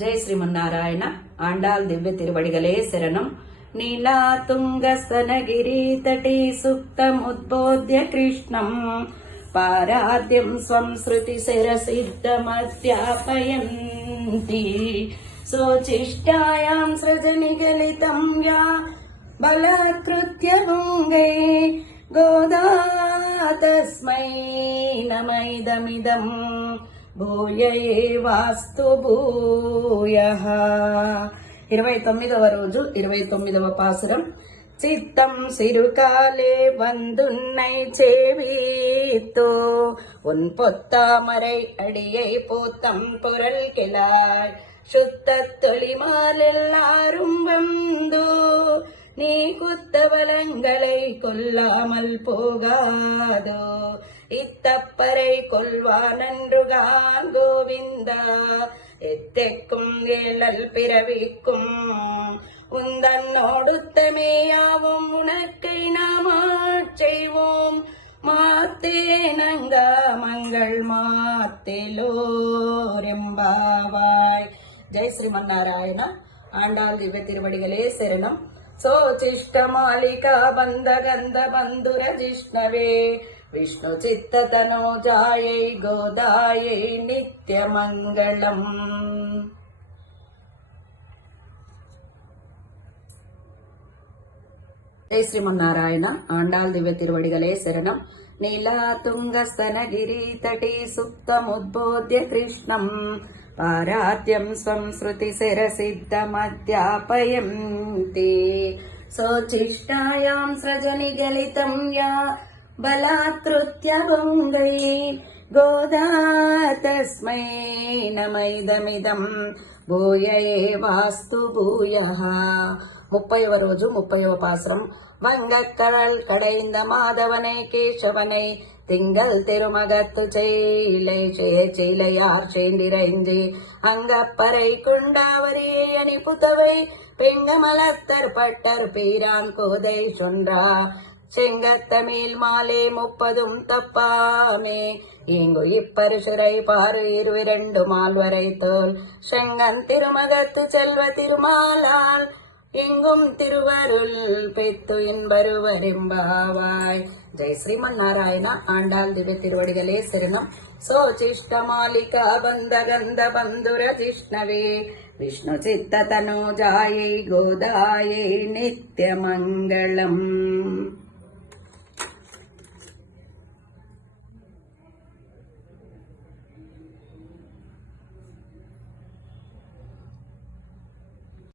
జై శ్రీమన్నారాయణ. ఆండాల్ దివ్య తిరువడిగలే శరణం. నీలాతుంగస్తనగిరి తటీ సుప్తముద్బోధ్య కృష్ణం పారాద్యం స్వం శృతి శిరసిద్ధమధ్యాపయంతి శోచిష్టాయాం సృజనిగలితం యా బలాత్కృత్య భుంగే గోదా తస్మై నమైదమిదం భూయ ఏవాస్తు భూయః. 29వ రోజు 29వ పాసురం. చిత్తం సిరుకాలే வந்துன்னை சேவித்தோ உன் பொத்தாமரை அடியை போத்தம் பொருள் கிளாய் சுத்த தொழிமால் எல்லாரும் வந்து நீ குத்தவலங்களை கொல்லாமல் போகாதோ இத்தப்பரை கொல்வானன்றுகா கோவிந்தா எத்தெக்கும் ஏழல் பிறவிக்கும் உந்தன்னோடுத்தமேயாவும் உனக்கை நாம் செய்வோம் மாத்தேனங்கா மங்கள் மாத்தேலோரெம்பாவாய். జై శ్రీమన్నారాయణ. ఆండాల్ దివ్య తిరువడిగలే శరణం. సోచిష్టమాలికా బంధగంధ బంధుర జిష్ణవే విష్ణు చిత్తతనోజాయై గోదాయై నిత్యమంగళం. జై శ్రీమన్నారాయణ. ఆండాల్ దివ్య తిరువడిగలే శరణం. నీలాతుంగస్తనగిరి తటీ సుప్తముద్బోధ్య కృష్ణం పారాద్యం స్వం శృతి శిరసిద్ధమధ్యాపయంతి శోచిష్టాయాం సృజనిగలితం యా బలాత్కృత్య భుంగై గోదా తస్మై నమైదమిదం భూయ ఏవాస్తు భూయః. 30వ రోజు 30వ పాసురం. வங்கக்கடல் கடைந்த மாதவனை கேசவனை திங்கள் திருமகத்து செயலை செயலையார் சேந்திரைந்தி அங்கப்பறை கொண்டாவரியை அணிபுத்தவை பெங்கமலத்தர் பட்டர் பீரான் கோதை சொன்றா செங்கத்தமிழ் மாலே 30 தப்பாமே இங்கு இப்பரிசுரை பாரு 22 மால்வரை தோல் செங்கன் திருமகத்து செல்வ திருமாலால் எங்கும் திருவருள் பெத்து இன்பருவரெம்பாவாய். జై శ్రీమన్నారాయణ. ఆండాల్ దివ్య తిరువడిగలే శరణం. సోచిష్టమాలికా బంధగంధ బంధుర జిష్ణవే విష్ణు చిత్తతనోజాయై గోదాయై నిత్యమంగళం.